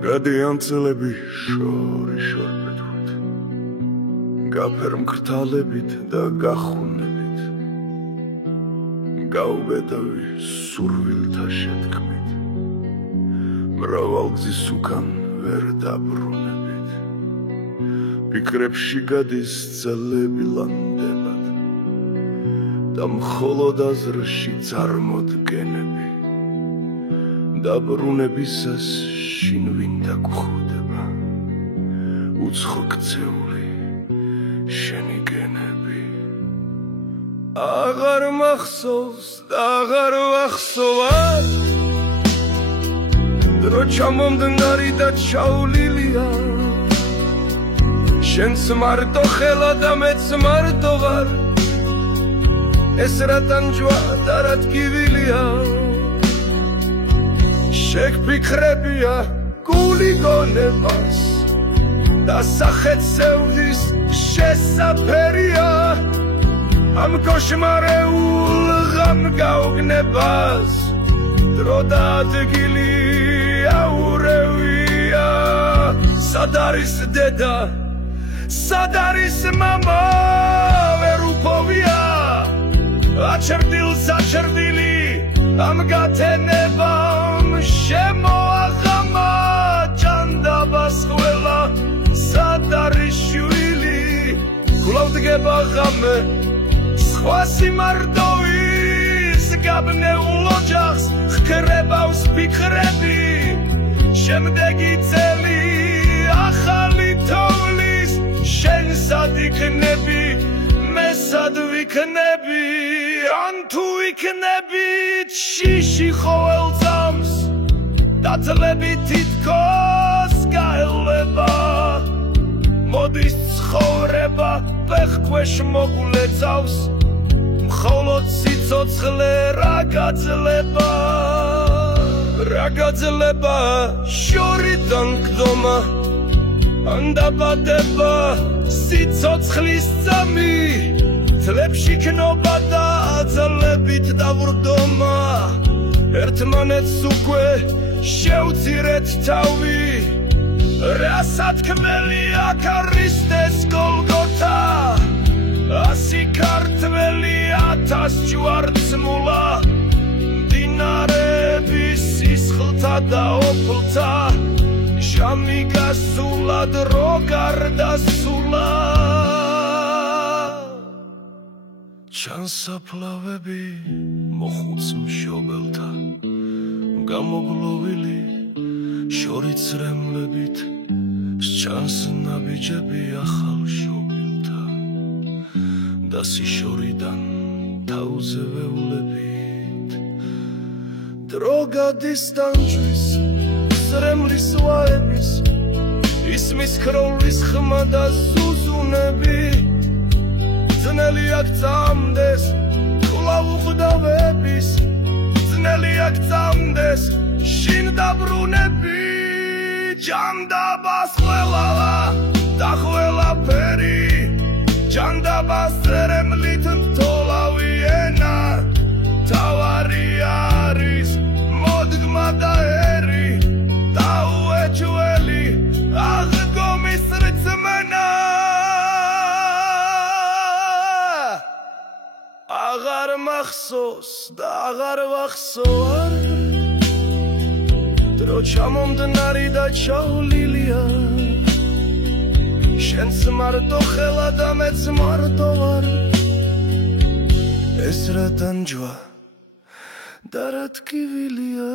გადიან წლები შორიშორბეთვით გაფერ მკრთალებით და გახუნებით გაუბედავი სურვილთა შეთქმით მრავალგზის უკან ვერ დაბრუნებით ფიქრებში გადის წლები ლანდებად და მხოლოდ აზრში წარმოდგენები დაბრუნებისას შინ ვინ დაგხვდება უცხო ქცეული შენი გენები აღარ მახსოვს და აღარ ვახსოვარ დრო ჩამომდგარი და ჩაულილია შენც მარტო ხელა და მეც მარტო ვარ ეს რა ტანჯვა და რა ტკივილია შეგფიქრებია გული გონებას და სახეცევლის შესაფერია ამ კოშმარეულ ღამ გაუგნებას დრო და ადგილი აურევია სად არის დედა სად არის მამა ვერ უფოვია აჩერდილს აჩერდილი ამ გათენებამ შემოაღამა ჭანდაბას ყველა სად არის შვილი კვლავ დგება ღამე სხვა სიმარტოვის გაბნეულ ოჯახს ხკრებავს ფიქრები შემდეგი წელი ახალი თოვლის შენ სად იქნები მე სად ვიქნები ან თუ იქნები შიში ყოველ წამს და წლები თითქოს გაელება მოდის ცხოვრება ფეხქვეშ მოგულეცავს მხოლოდ სიცოცხლე რა გაძლება შორიდან გდომა ან დაბადება სიცოცხლის წამი წლებში ქნობა და წლებით დავრდომა ერთმანეთს უკვე შევძირეთ თავი რასათქმელი აქ არისტეს გოლგოთა 100 ქართველი 1000 ჯვარცმულა მდინარეების სისხლთა და ოფლთა ჟამი გასულა დრო გარდასულა ჩანსაფლავები მოხუც მშობელთა გამოგლოვილი შორით რემლებით ჩანს ნაბიჯები ახალ შობილთა და სიშორიდან თავზე ვევლებით დრო გადის ტანჯვის სრემლის ვაების ისმის ქროლის ხმა და ზუზუნები ძნელი აქ წამდეს კვლავ უხდავების ძნელი აქ წამდეს შინ დაბრუნები ჭანდაბას ყველა და ყველაფერი ჭანდაბას რემლით თოლავი ენა თავარი არის მოდგმა და ერი დაუეჭველი აღდგომის რწმენა აღარ მახსოვს და აღარ ვახსოვარ დრო ჩამომდგარი და ჩაულილია შენც მარტო ხელა და მეც მარტო ვარ ეს რა ტანჯვა და რა ტკივილია